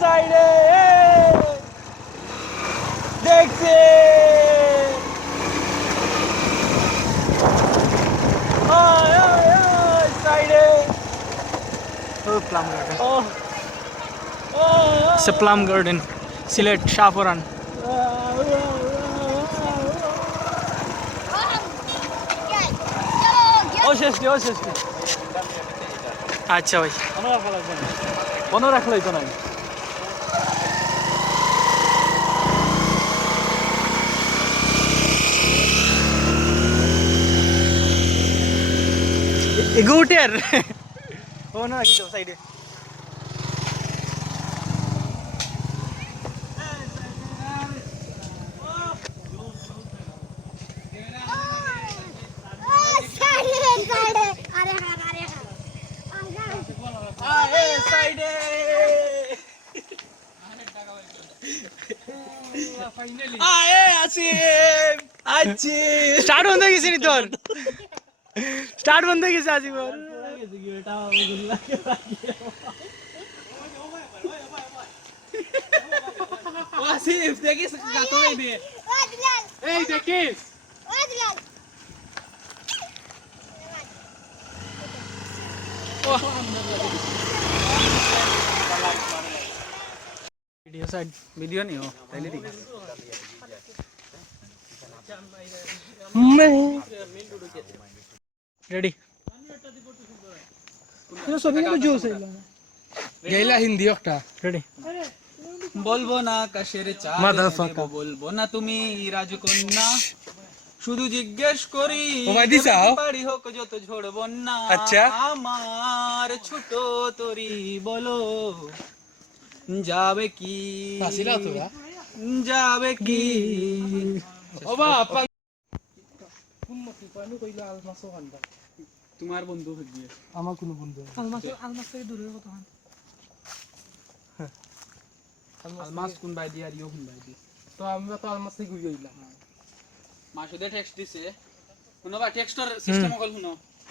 সাইডে দেখছি সাইডে প্লাম গার্ডেন ও সে প্লাম গার্ডেন সিলেট শাহপুরান ও শেষটি আচ্ছা ভাই মনে রাখা লাগবে না মনে রাখলেই তো নাই এগুটের ও না কি তো সাইডে সাইডে আয়ে আসিফ আছি স্টার্ট বন্ধ হয়ে গেছে নি তোর স্টার্ট বন্ধ হয়ে গেছে আজিবর আসিফ দেখিস গাতো এই এই দেখিস ভিডিও সাইড ভিডিও नहीं हो पहले ठीक रेडी ये सभी को जो सही लगा গেলা হিন্দি একটা रेडी বলবো না কাশের চাঁদ Motherfucker. দেব, বলবো না তুমি রাজকন্যা শুধু জিজ্ঞেস করি তোমায় দিছাও? দেবে কি পারি হোক যত ঝড় বন্যা আচ্ছা। আমার ছোট তরি বলো যাবে কি ফাঁসিলা তোরা? যাবে কি ও বাপ কোন মতি পানি কইলা আলমাসো কান্দা তোমার বন্ধু হয়ে আমার কোনো বন্ধু আলমাস থেকে দূরে কত হয় আলমাস কোন বাই দি আর ইও কোন বাই দি তো আমরা তো আলমাস থেকে ঘুরে গেলাম মাসুদে টেক্সট দিছে শুনো বা টেক্সটর সিস্টেম কল শুনো